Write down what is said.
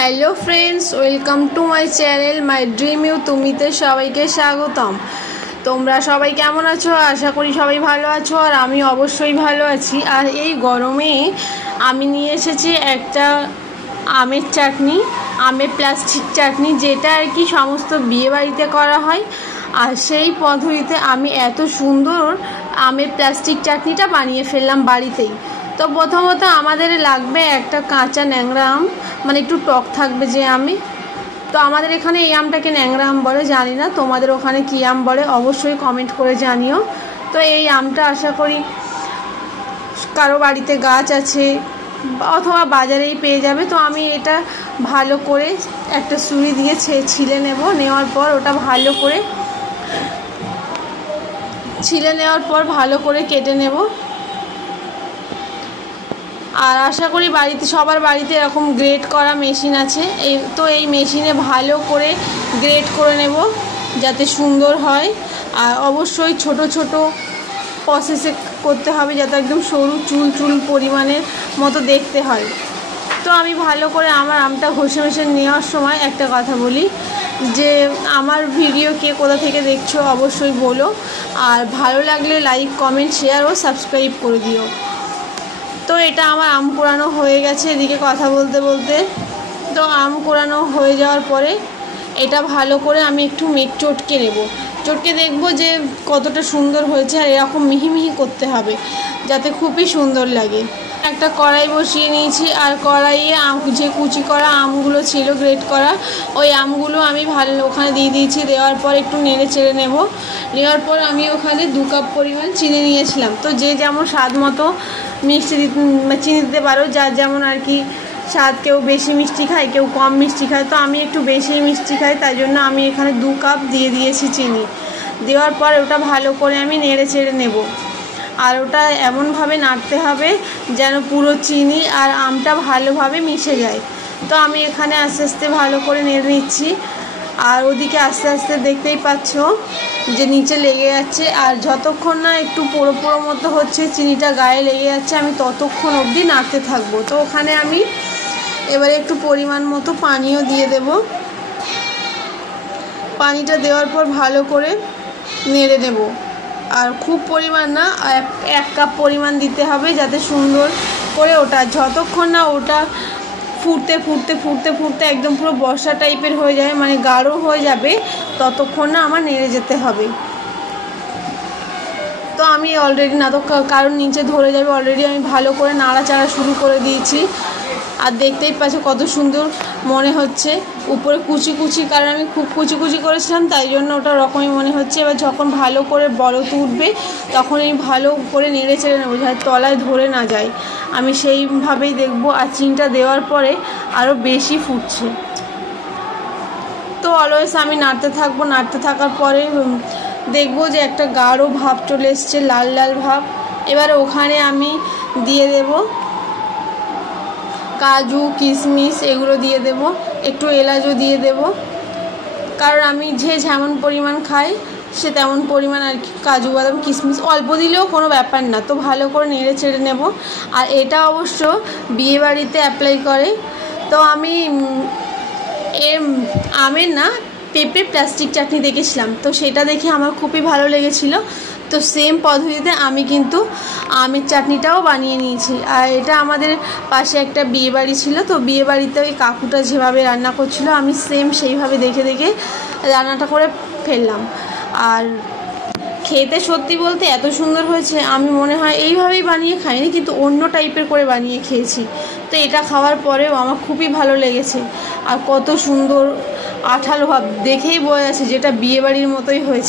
Hello friends, welcome to my channel my dream you তুমিতে সবাইকে স্বাগতম। তোমরা সবাই কেমন আছো? আশা করি সবাই ভালো আছো, আর আমি অবশ্যই ভালো আছি। আর এই গরমে আমি নিয়ে এসেছি একটা আমের চাটনি, আমের প্লাস্টিক চাটনি, যেটা আর কি সমস্ত বিয়েবাড়িতে করা হয়। আর সেই পদ্ধতিতে আমি এত সুন্দর আমের প্লাস্টিক চাটনিটা বানিয়ে ফেললাম বাড়িতেই। তো প্রথমত আমাদের লাগবে একটা কাঁচা ন্যাংরা আম, মানে একটু টক থাকবে যে আমি। তো আমাদের এখানে এই আমটাকে ন্যাংরা আম বলে, জানি না তোমাদের ওখানে কী আম বলে, অবশ্যই কমেন্ট করে জানিও। তো এই আমটা আশা করি কারো বাড়িতে গাছ আছে অথবা বাজারেই পেয়ে যাবে। তো আমি এটা ভালো করে একটা ছুরি দিয়ে ছিলে নেব, নেওয়ার পর ওটা ভালো করে ছিলে নেওয়ার পর ভালো করে কেটে নেব। আর আশা করি সবার বাড়িতে এরকম গ্রেট করা মেশিন আছে। এই মেশিনে ভালো করে গ্রেট করে নেব যাতে সুন্দর হয়। আর অবশ্যই ছোট ছোট প্রসেসে করতে হবে, যাতে একদম সরু চুল পরিমাণের মতো দেখতে হয়। তো আমি ভালো করে আমার আমটা ঘষে নেওয়ার সময় একটা কথা বলি, যে আমার ভিডিও কে কোথা থেকে দেখছো অবশ্যই বলো। আর ভালো লাগলে লাইক, কমেন্ট, শেয়ার ও সাবস্ক্রাইব করে দিও। তো এটা আমার আম কোড়ানো হয়ে গেছে এদিকে কথা বলতে বলতে। তো আম কোড়ানো হয়ে যাওয়ার পরে এটা ভালো করে আমি একটু চটকে নেব, চটকে দেখব যে কতটা সুন্দর হয়েছে। আর এরকম মিহি মিহি করতে হবে যাতে খুবই সুন্দর লাগে। একটা কড়াই বসিয়ে নিয়েছি, আর কড়াইয়ে যে কুচি করা আমগুলো ছিল গ্রেট করা, ওই আমগুলো আমি ভালো ওখানে দিয়ে দিয়েছি। দেওয়ার পর একটু নেড়ে চেড়ে নেব। নেওয়ার পর আমি ওখানে 2 কাপ পরিমাণ চিনি নিয়েছিলাম। তো যে যেমন স্বাদ মতো চিনি দিতে পারো, যার যেমন আর কি স্বাদ, কেউ বেশি মিষ্টি খায়, কেউ কম মিষ্টি খায়। তো আমি একটু বেশি মিষ্টি খাই, তাই জন্য আমি এখানে 2 কাপ দিয়ে দিয়েছি চিনি। দেওয়ার পর ওটা ভালো করে আমি নেড়ে চেড়ে নেব। আর ওটা এমনভাবে নাড়তে হবে যেন পুরো চিনি আর আমটা ভালোভাবে মিশে যায়। তো আমি এখানে আস্তে আস্তে ভালো করে নেড়ে নিচ্ছি। আর ওদিকে আস্তে আস্তে দেখতেই পাচ্ছ যে নিচে লেগে যাচ্ছে। আর যতক্ষণ না একটু পোড়ো পোড়ো মতো হচ্ছে, চিনিটা গায়ে লেগে যাচ্ছে, আমি ততক্ষণ অবধি নাড়তে থাকবো। তো ওখানে আমি এবারে একটু পরিমাণ মতো পানিও দিয়ে দেব। পানিটা দেওয়ার পর ভালো করে নেড়ে নেব। আর খুব পরিমাণ না, 1 কাপ পরিমাণ দিতে হবে, যাতে সুন্দর করে ওটা যতক্ষণ না ওটা ফুটতে একদম পুরো বর্ষা টাইপের হয়ে যায়, মানে গাঢ় হয়ে যাবে, ততক্ষণ না আমার নেড়ে যেতে হবে। তো আমি অলরেডি না তো কারণ নিচে ধরে যাবে, অলরেডি আমি ভালো করে নাড়াচাড়া শুরু করে দিয়েছি। আর দেখতেই পাচ্ছ কত সুন্দর মনে হচ্ছে। উপরে কুচি কুচি, কারণ আমি খুব কুচি কুচি করেছিলাম, তাই জন্য ওটা রকমই মনে হচ্ছে। এবার যখন ভালো করে বলক উঠবে তখন আমি ভালো করে নেড়ে চেড়ে নেবো, যাতে তলায় ধরে না যায়। আমি সেইভাবেই দেখব। আর চিনিটা দেওয়ার পরে আরও বেশি ফুটছে। তো অলওয়েজ আমি নাড়তে থাকবো। নাড়তে থাকার পরে দেখবো যে একটা গাঢ় ভাব চলে এসছে, লাল লাল ভাব। এবার ওখানে আমি দিয়ে দেব কাজু, কিশমিশ, এগুলো দিয়ে দেব, একটু এলাচও দিয়ে দেব। কারণ আমি যেমন পরিমাণ খাই সে তেমন পরিমাণ আর কি কাজু, বাদাম, কিশমিশ অল্প দিলেও কোনো ব্যাপার না। তো ভালো করে নেড়ে চেড়ে নেব। আর এটা অবশ্য বিয়েবাড়িতে অ্যাপ্লাই করে। তো আমি আমের না পেঁপের প্লাস্টিক চাটনি দেখেছিলাম, তো সেটা দেখে আমার খুবই ভালো লেগেছিল। তো সেম পদ্ধতিতে আমি কিন্তু আমের চাটনিটাও বানিয়ে নিয়েছি। আর এটা আমাদের পাশে একটা বিয়েবাড়ি ছিল, তো বিয়েবাড়িতে ওই কাকুটা যেভাবে রান্না করছিল, আমি সেম সেইভাবে দেখে দেখে রান্নাটা করে ফেললাম। আর খেতে সত্যি বলতে এত সুন্দর হয়েছে, আমি মনে হয় এইভাবেই বানিয়ে খাইনি, কিন্তু অন্য টাইপের করে বানিয়ে খেয়েছি। তো এটা খাওয়ার পরেও আমার খুবই ভালো লেগেছে। আর কত সুন্দর আঠালো ভাব, দেখেই বোঝা যাচ্ছে যেটা বিয়েবাড়ির মতোই হয়েছে।